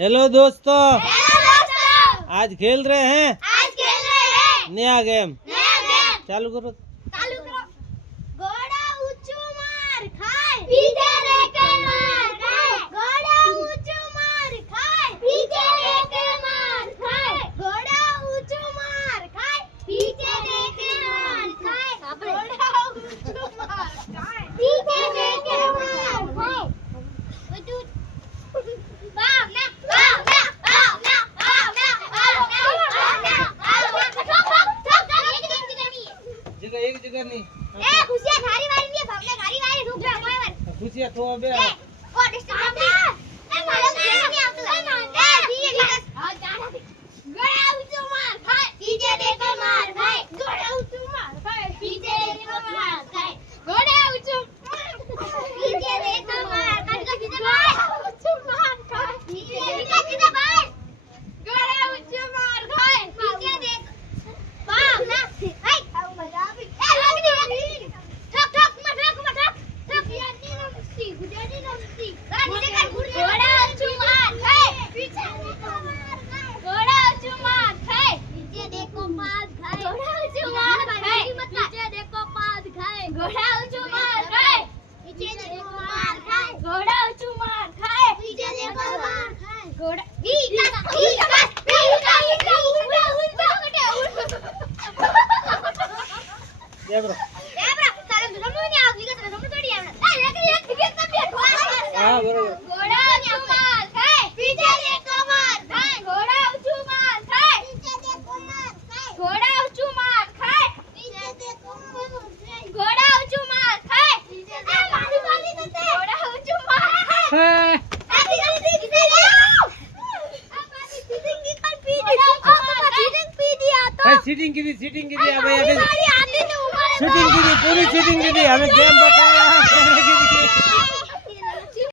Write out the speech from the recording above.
Hello दोस्तों, आज खेल रहे हैं नया गेम। चालू करो। घोड़ा ऊंचू मार खाए, पीछे देके मार खाए। घोड़ा ऊंचू मार खाए, पीछे देके मार खाए। घोड़ा ऊंचू मार खाए, पीछे देके मार खाए। घोड़ा ऊंचू मार खाए, पीछे देके मार खाए। जगह एक जगह नहीं। ए खुशिया थारी वाली नहीं भावना थारी वाली रुक जा कोई बार खुशिया तो अबे ओ डिस्टर्ब मत ए मालूम नहीं आपको ए ठीक है हां जाना घोड़ा ऊंचू मार खाए, पीछे देके मार खाए। घोड़ा ऊंचू मार खाए, पीछे देके मार खाए। घोड़ा ऊंचू पीछे देके मार खाए। पीछे ऊंचू मार खाए, पीछे सीधा भाई। घोड़ा ऊंचू मार खाए, पीछे देख भावना ए मजा भी ए लगनी ठक ठक मत गुजराती नमस्ती घोड़ा ऊंचू मार खाए, पीछे देखो मार खाए। घोड़ा ऊंचू मार खाए, पीछे देखो मार खाए। घोड़ा ऊंचू मार खाए, पीछे देखो मार खाए। घोड़ा ऊंचू मार खाए, पीछे देखो मार खाए। घोड़ा ऊंचू मार खाए, पीछे देखो मार खाए। घोड़ा ये ब्रो। हां बरोबर। घोड़ा ऊंचू मार खाए, पीछे देखो मार खाए। घोड़ा ऊंचू मार खाए, पीछे देखो मार खाए। घोड़ा ऊंचू मार खाए, पीछे देखो मार खाए। घोड़ा ऊंचू मार खाए, पीछे देखो मार खाए। घोड़ा ऊंचू मार खाए। सीटिंग की दी भाई, अबे सीटिंग की दी, पूरी सीटिंग की दी, हमें गेम